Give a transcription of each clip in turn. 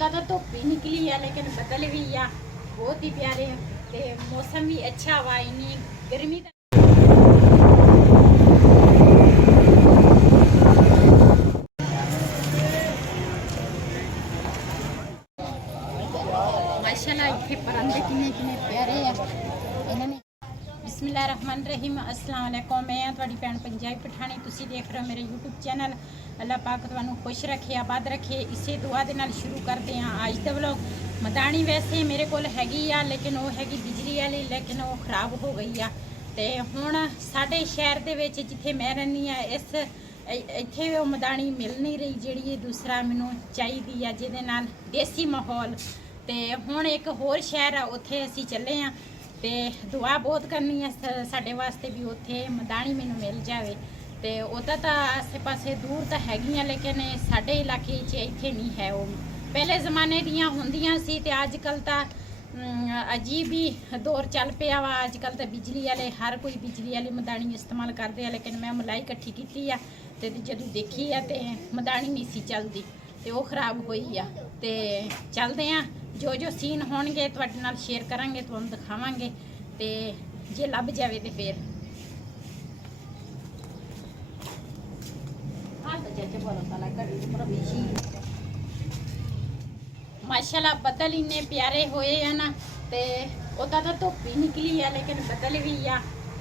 तो धुप भी निकली है लेकिन बदल भी है बहुत ही प्यारे ते मौसम भी अच्छा हुआ इन्नी गर्मी माशाल्लाह इतने परंदे किन्ने किन्ने प्यारे है इन्होंने बिस्मिल्लाहिर्रहमानिर्रहीम अस्सलाम वालेकुम मैं थोड़ी भैन पंजाबी पठानी तुसी देख रहे हो मेरे यूट्यूब चैनल अल्लाह पाक तुहानू खुश रखे आबाद रखे इसे दुआ दे नाल शुरू करते हैं आज दा व्लॉग मदानी वैसे मेरे कोल हैगी आ लेकिन वो हैगी बिजली वाली लेकिन वो खराब हो गई आ ते हुण साडे शहर दे विच जिथे मैं रहनी आ इस इत्थे वो मदानी मिल नहीं रही जिहड़ी दूसरा मैनू चाहीदी आ जिहदे नाल देसी माहौल ते हुण एक होर शहर आ उत्थे असीं चले आ ते दुआ बहुत करनी है साडे वास्ते भी उत्थे मदानी मैनू मिल जाए तो उदा तो आसे पासे दूर तो हैगियां लेकिन साडे इलाके इत्थे नहीं है वो पहले जमाने दियां हुंदियां सी ते अजकल तो अजीब ही दौर चल पिया वा अजकल तो बिजली वाले हर कोई बिजली वाली मदानी इस्तेमाल करते हैं लेकिन मैं मलाई इकट्ठी की है तो जदों देखी है तो मदानी नहीं सी चलती तो वो खराब हुई है तो चलते हैं जो जो सीन होणगे तुहाडे नाल शेयर करांगे तुहानूं दिखावांगे तो जे लभ जाए तो फिर माशाल्लाह बदल इन्ने प्यारे होए है ना ते उदा तो धुप भी निकली है लेकिन बदल भी है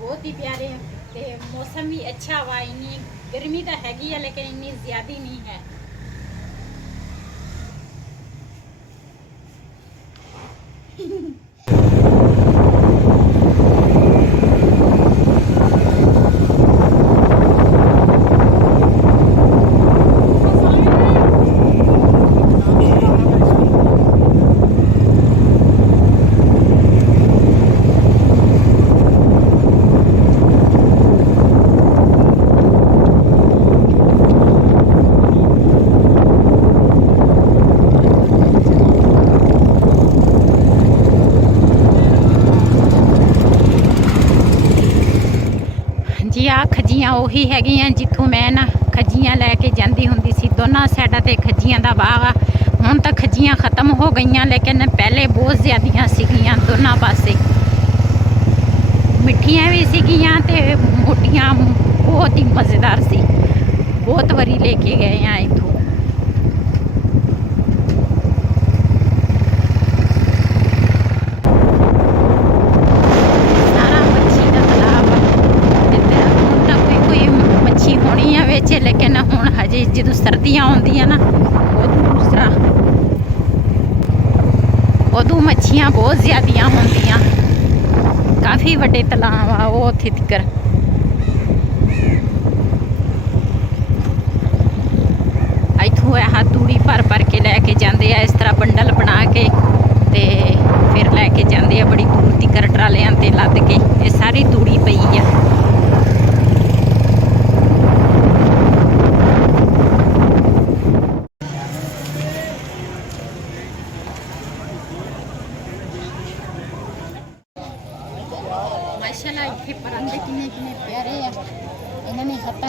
बहुत ही प्यारे ते मौसम भी अच्छा हुआ इन्नी गर्मी तो हैगी है लेकिन इन्नी ज़्यादा नहीं है जी आ खजियां उही हैगियां जिथों मैं ना खजियां लैके जाती हुंदी सी दोनों साइडों ते खजियां दा बाग आ हुण तां खजियां खत्म हो गई लेकिन पहले बहुत ज़्यादा सीगियां दोनों पासे मिठियां भी सीगियां ते मोटियां बहुत ही मज़ेदार सी बहुत वारी लेके गए हैं इथों लेकिन हुण हजे जो सर्दियां आउंदियां ना दूसरा उदों मच्छियां बहुत ज़्यादा होंदियां काफ़ी वड्डे तलाव आ वो उत्थे तिकर इत्थों यह तूड़ी भर के लैके जाते हैं इस तरह बंडल बना के ते फिर लैके जाते हैं बड़ी दूर तिकर ट्रालियां ते लद के ये सारी तूड़ी पई है माशाल्लाह इतने परंदे किन्ने किन्ने प्यारे आ इन्होंने हथ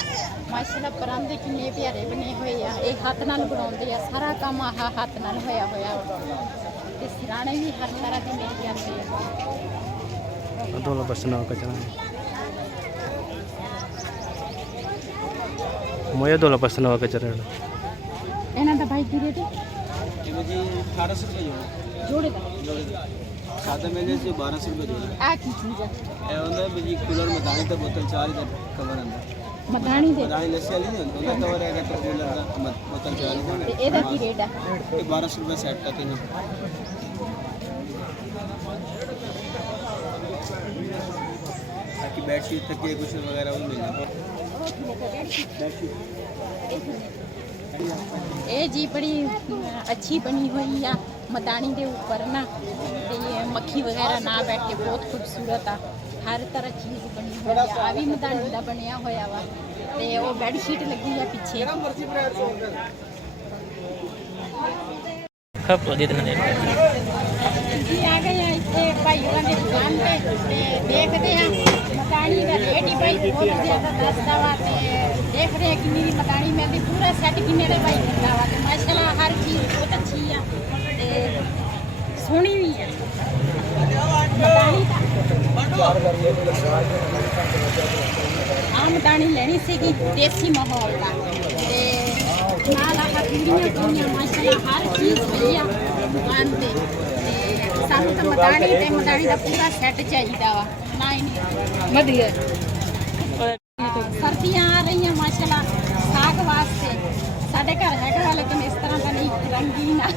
माशाल्लाह परंदे किन्ने प्यारे बने हुए आ ये हाथ नाल बनाउंदे आ सारा काम आह हाथ नाल होया ते सिराने भी हर तरह के मिल जाते हैं दोनों बसना का चला मोया दोनों बसना का चला इन्हां दा भाई की रेट है जी 1800 रुपए जोड़े दा सादा मिले से 1200 रुपए जोड़े आ की चीज है ए होंदा है कूलर में दाने ते बोतल चार का कवर अंदर मदानी दे मदानी लस्सी वाली नहीं होंदा कवर है का कूलर का बोतल चार ते एदा की रेट है ये 1200 रुपए सेट का तीनों ताकि बेडशीट तक के कुछ वगैरह वो मिल जाए ये जी बड़ी अच्छी बनी हुई है मदानी के ऊपर ना ये मक्खी वगैरह ना बैठे बहुत खूबसूरत आ हर तरह चीज़ बनी हुई है आ भी मदानी का बनया होया वा ते वो बेडशीट लगी है पीछे जी आ गए हैं इतने भाई की दुकान पे देखते हैं मदानी का रेट ही भाई बहुत ज़्यादा दसदा वा देख रहे हैं कि मेरी मकानी में भी पूरा सेट किन्ने दे भाई दिंदा वा ते माशाल्लाह हर चीज़ बहुत अच्छी है ते सोहनी भी है। मदानी आमदनी लेनी सीगी देसी माहौल का ते नाल आह पीड़ियां पीड़ियां माशाल्लाह हर चीज़ पई आ दुकान ते सानू तो मदानी का पूरा सैट चाहिए वा ना ही वधिया। सर्दियाँ आ रही हैं माशाल्लाह साग वास्ते साढ़े घर है लेकिन इस तरह का नहीं रंगीन है।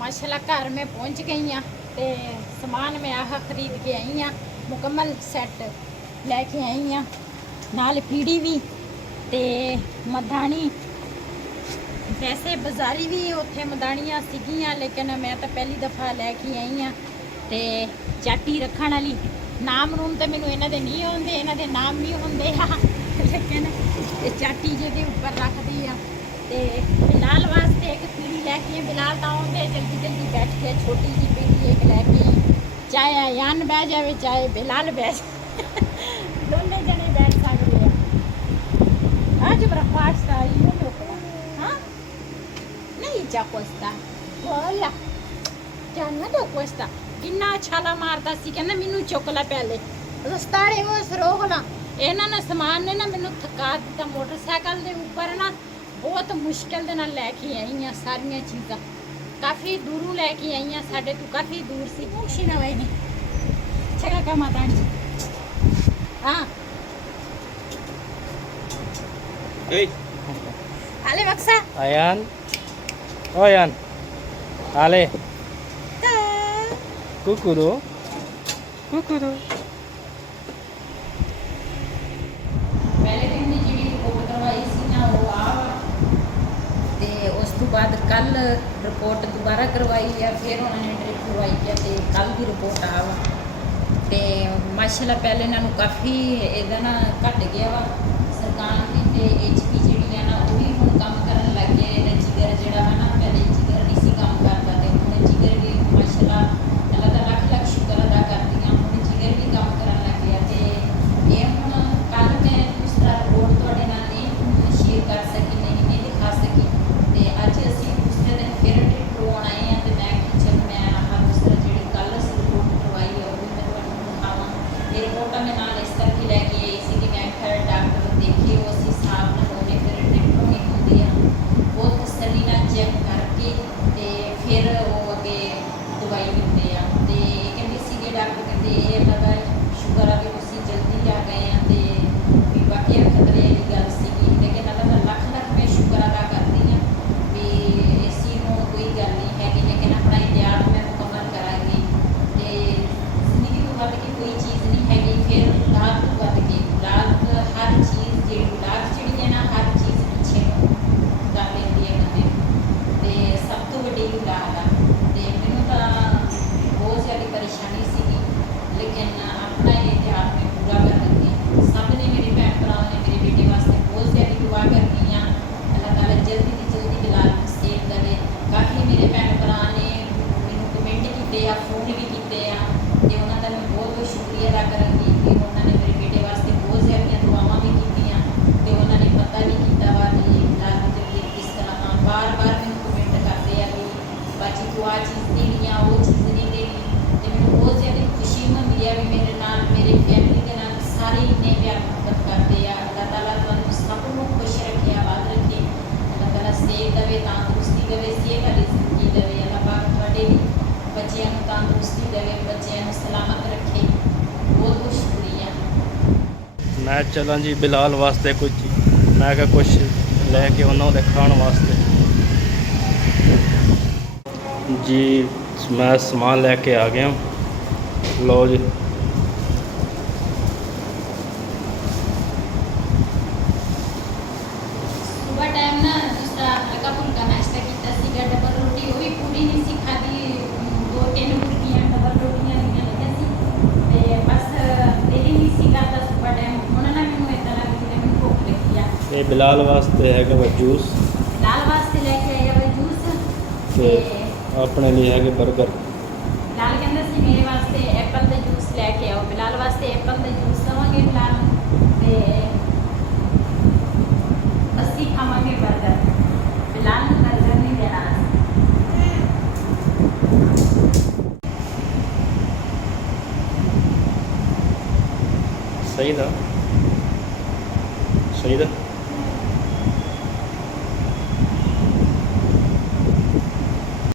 माशाल्लाह घर में पहुंच गई हाँ ते समान मैं आह खरीद के आई हाँ मुकम्मल सैट लैके आई हाँ नाल पीड़ी भी ते मदानी। वैसे बाजारी भी उत्थे मदानियाँ सीगियां लेकिन मैं तो पहली दफ़ा लैके आई हाँ ते चाटी रखण वाली नाम नूम तो मैनू इन्हां दे नहीं आउंदे इन्हां दे नाम भी हुंदे आ लेकिन चाटी जिहदे उपर रखदी आ ते बिलाल वास्ते एक पीड़ी लैके बिलाल तो आउंदे जल्दी जल्दी बैठ के छोटी जी पीड़ी एक लैके चाहे अयान बह जाए चाहे बिलाल बह जाए दोनों जने बैठ सकते हैं। आज ब्रेकफास्ट आई हाँ नहीं जा कोस्ता बोला जाना तो कोस्ता किन्ना छाला मारता सी कहना मैनू चुक ला पहले रस्ताड़े वो सरोग ला इन्हां ने समान ने ना मैनू थका दिता मोटरसाइकिल के उपर ना बहुत मुश्किल दे नाल लैके आई हाँ सारिया चीज़ां काफ़ी दूरों लैके आई हाँ साडे तो काफ़ी दूर सी खुशी ना वही नहीं चला का माता जी हाँ आले बक्सा Ayan. Oh, ayan. Ale. Kukuru. Kukuru. पहले दिन की जी रिपोर्ट करवाई सी ना वो आ ते उस तो बाद कल रिपोर्ट दोबारा करवाई है फिर उन्होंने ड्रिप करवाई है ते कल भी रिपोर्ट आ वा ते माशाल्लाह पहले इन्होंने काफ़ी इहदा ना घट गया वा सरकार की ते HP जिहड़ी है ना वो भी हुण काम करन लग गए ने जिगर जिहड़ा है ना पहले जिगर नहीं सी काम करता ते हुण जिगर भी माशाल्लाह अल्लाह दा लख लख शुक्र अदा करदी हां हुण जिगर भी काम करन लग गया ते ये हुण कल मैं दूसरा रिपोर्ट तुहाडे नाल नहीं शेयर कर सकी नहीं दिखा सकी ते अज असीं दूसरे दिन फिर ट्रिप करवाउण आए हैं ते मैं कि चल मैं आह दूसरा जिहड़ी कल असीं रिपोर्ट करवाई है वो भी मैं तुहानूं दिखावां। ये रिपोर्टां मैं नाल इस करके लैके आई सी कि मैं फिर डॉक्टर देखिए वो असीं साफ नमूने फिर ट्रिप होने होंदे आ बहुत तसल्ली नाल चैक करके ते फिर वो अगे दवाई दिंदे आ ते कहंदे सीगे डॉक्टर कहंदे ये अल्लाह दा शुक्र आ कि तुसीं जल्दी आ गए आ ते भी बाकी खतरे वाली गल सीगी लेकिन अल्लाह दा लख लख मैं शुक्र अदा करदी हां भी इस चीज़ नूं कोई गल नहीं हैगी लेकिन अपना इतिहास मैं मुकम्मल करांगी ते जिंदगी तो वध के कोई चीज़ नहीं हैगी फिर औलाद तो वध के औलाद हर चीज़ जिहड़ी औलाद जिहड़ी है ना हर चीज़ पिछे कर लेंदी है बंदे ते सब तो वड्डी औलाद आ ते मैनूं तां बहुत ज़्यादा परेशानी सीगी लेकिन अपना इतिहास में पूरा कर लगी सब ने मेरे भैन भरावां ने मेरे बेटे वास्ते बहुत ज़्यादा दुआ करनी आ अल्लाह ताला जल्दी तो जल्दी बिलाल नूं सेव करे। काफ़ी मेरे भैन भरा ने मैनूं कमेंट कीते आ फोन भी कीते आ ते उन्हां दा मैं बहुत बहुत शुक्रिया अदा करांगी कि उन्होंने मेरे बेटे वास्ते बहुत ज़्यादा दुआवां भी कीतियां ते उन्होंने पता भी कीता वा कि बिलाल दी तबीयत किस तरह हाँ बार बार मैनूं कमेंट करते आ कि बाजी तू आ चीज़ देनी आ वो चीज़ नहीं देनी ते मैनूं बहुत ज़्यादा खुशी हुंदी है भी मेरे नाल मेरी फैमिली के नाल सारे इन्ने प्यार मुहब्बत करते आ। अल्लाह ताला तुहानूं सब नूं खुश रखे आबाद रखे अल्लाह ताला सेहत देवे तंदुरुस्ती देवे सेहत वाली जिंदगी देवे अल्लाह पाक तुहाडे भी बच्चों को तंदुरुस्ती देवे बच्चों को सलामत रखे बहुत बहुत शुक्रिया। मैं चला जी बिलाल वास्ते कुछ मैं क्या कुछ लैके उन्होंने खाने वास्ते जी मैं समान लैके आ गया लो जी सुबह टाइम ना दूसरा हल्का फुल्का नाश्ता किया सीगा डबल रोटी वो भी पूरी नहीं सी खाधी 2-3 रोटियां डबल रोटियां लगियां लगियां सी ते बस दिल ही नहीं सी करदा सुबह टाइम हुण ना मैनूं इदां लग जिवें मैनूं भुख लगी आ। ये बिलाल वास्ते है जूस लाल वास्ते लेके आया वा जूस ते अपने लिए है बर्गर लाल कहंदा सी मेरे वास्ते एप्पल दा जूस लेके आओ बिलाल वास्ते एप्पल दा जूस दवांगे बिलाल ते ਖਾਵਾਂਗੇ 버ਗਰ। ਬਿਲਾਲ ਨੂੰ 버ਗਰ ਨਹੀਂ ਦੇਣਾ। ਸਹੀ ਦਾ